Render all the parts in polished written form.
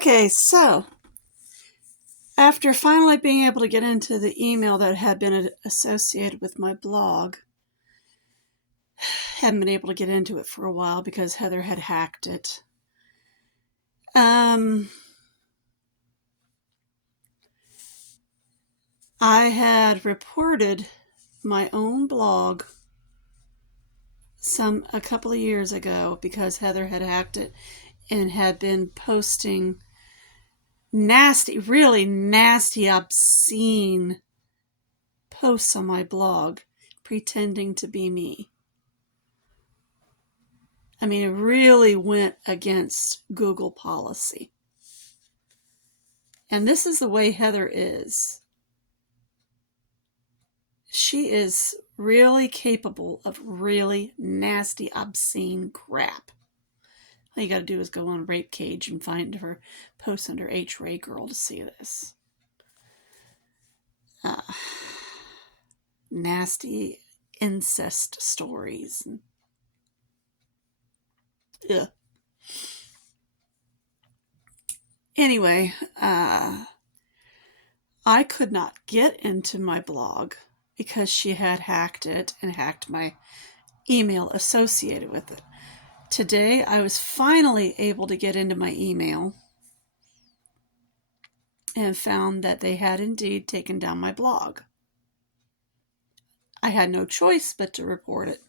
Okay, so after finally being able to get into the email that had been associated with my blog, hadn't been able to get into it for a while because Heather had hacked it. I had reported my own blog a couple of years ago because Heather had hacked it and had been posting nasty, really nasty, obscene posts on my blog pretending to be me. I mean, it really went against Google policy. And this is the way Heather is. She is really capable of really nasty, obscene crap. All you got to do is go on Rape Cage and find her post under H. Ray Girl to see this. Nasty incest stories. Ugh. Anyway, I could not get into my blog because she had hacked it and hacked my email associated with it. Today, I was finally able to get into my email and found that they had indeed taken down my blog. I had no choice but to report it.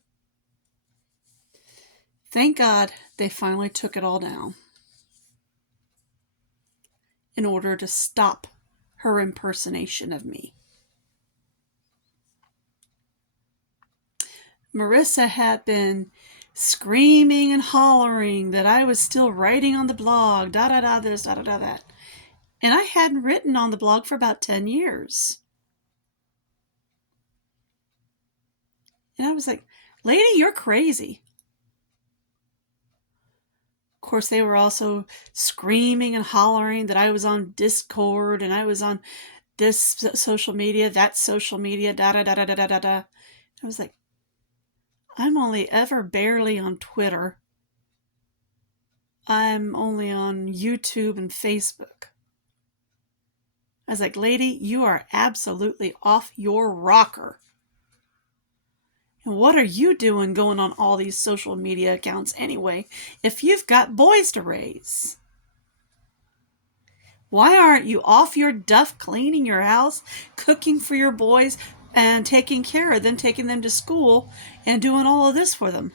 Thank God they finally took it all down in order to stop her impersonation of me. Marissa had been screaming and hollering that I was still writing on the blog, da-da-da this, da-da-da that. And I hadn't written on the blog for about 10 years. And I was like, lady, you're crazy. Of course, they were also screaming and hollering that I was on Discord and I was on this social media, that social media, da-da-da-da-da-da-da. I was like, I'm only ever barely on Twitter. I'm only on YouTube and Facebook. I was like, lady, you are absolutely off your rocker. And what are you doing going on all these social media accounts anyway, if you've got boys to raise? Why aren't you off your duff cleaning your house, cooking for your boys, and taking care of them, taking them to school, and doing all of this for them?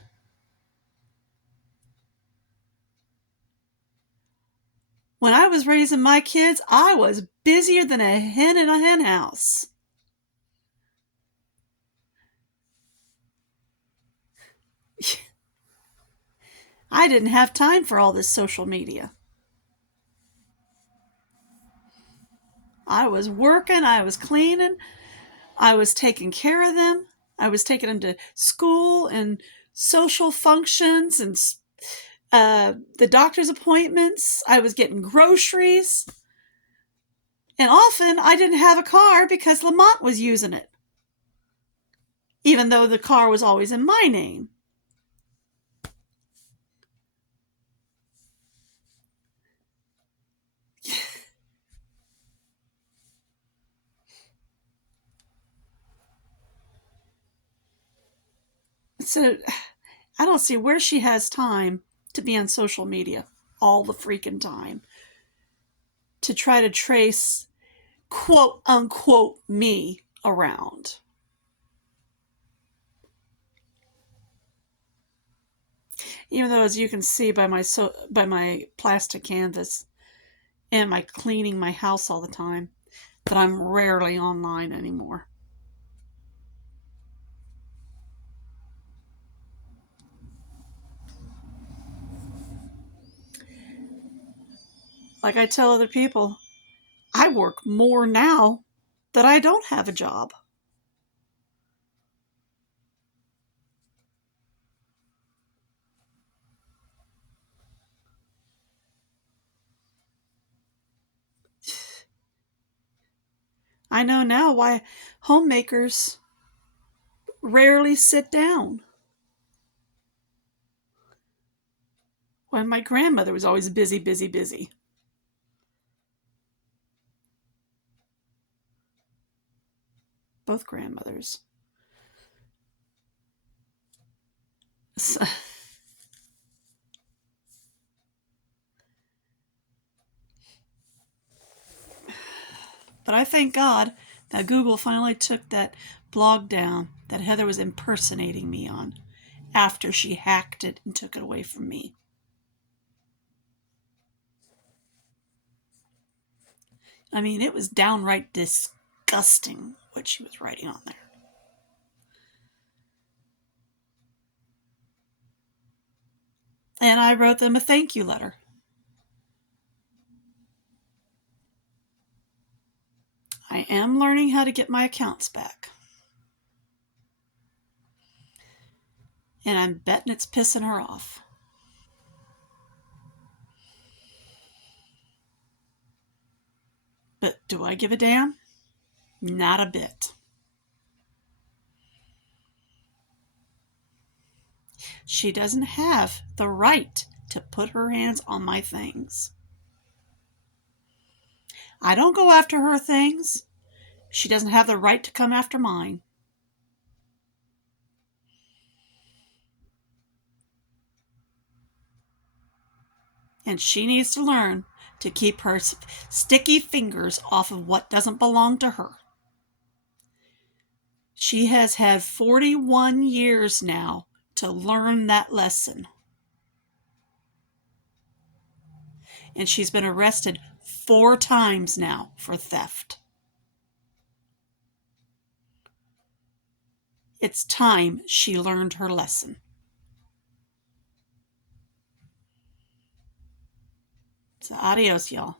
When I was raising my kids, I was busier than a hen in a hen house. I didn't have time for all this social media. I was working, I was cleaning, I was taking care of them, I was taking them to school and social functions and the doctor's appointments. I was getting groceries. And often I didn't have a car because Lamont was using it, even though the car was always in my name. So I don't see where she has time to be on social media all the freaking time to try to trace quote unquote me around. Even though, as you can see by my plastic canvas and my cleaning my house all the time, that I'm rarely online anymore. Like I tell other people, I work more now that I don't have a job. I know now why homemakers rarely sit down. When my grandmother was always busy, busy, busy. both grandmothers. So, but I thank God that Google finally took that blog down that Heather was impersonating me on after she hacked it and took it away from me. I mean, it was downright disgusting what she was writing on there. And I wrote them a thank you letter. I am learning how to get my accounts back. And I'm betting it's pissing her off. But do I give a damn? Not a bit. She doesn't have the right to put her hands on my things. I don't go after her things. She doesn't have the right to come after mine. And she needs to learn to keep her sticky fingers off of what doesn't belong to her. She has had 41 years now to learn that lesson. And she's been arrested 4 times now for theft. It's time she learned her lesson. So adios, y'all.